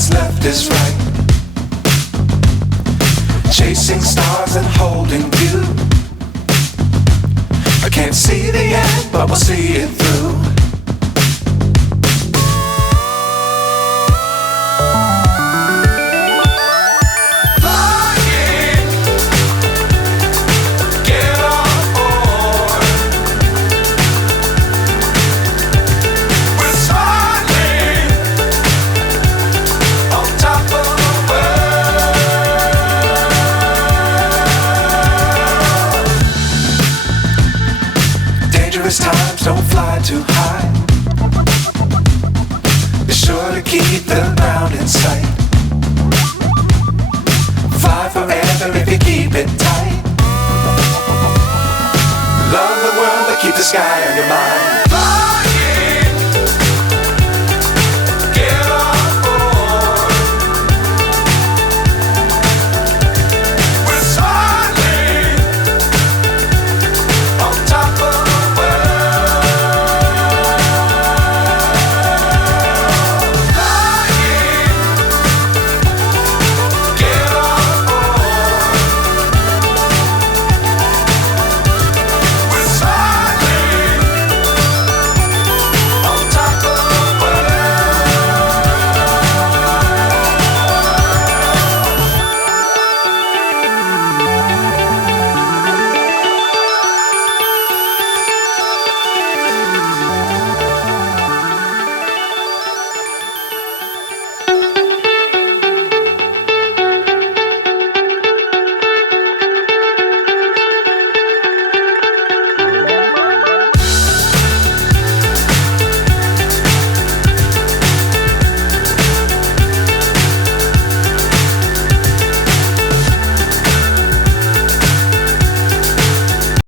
what's left is right. Chasing stars and holding you. I can't see the end, but we'll see it through. Times don't fly too high. Be sure to keep the ground in sight. Fly forever if you keep it tight. Love the world but keep the sky on your mind.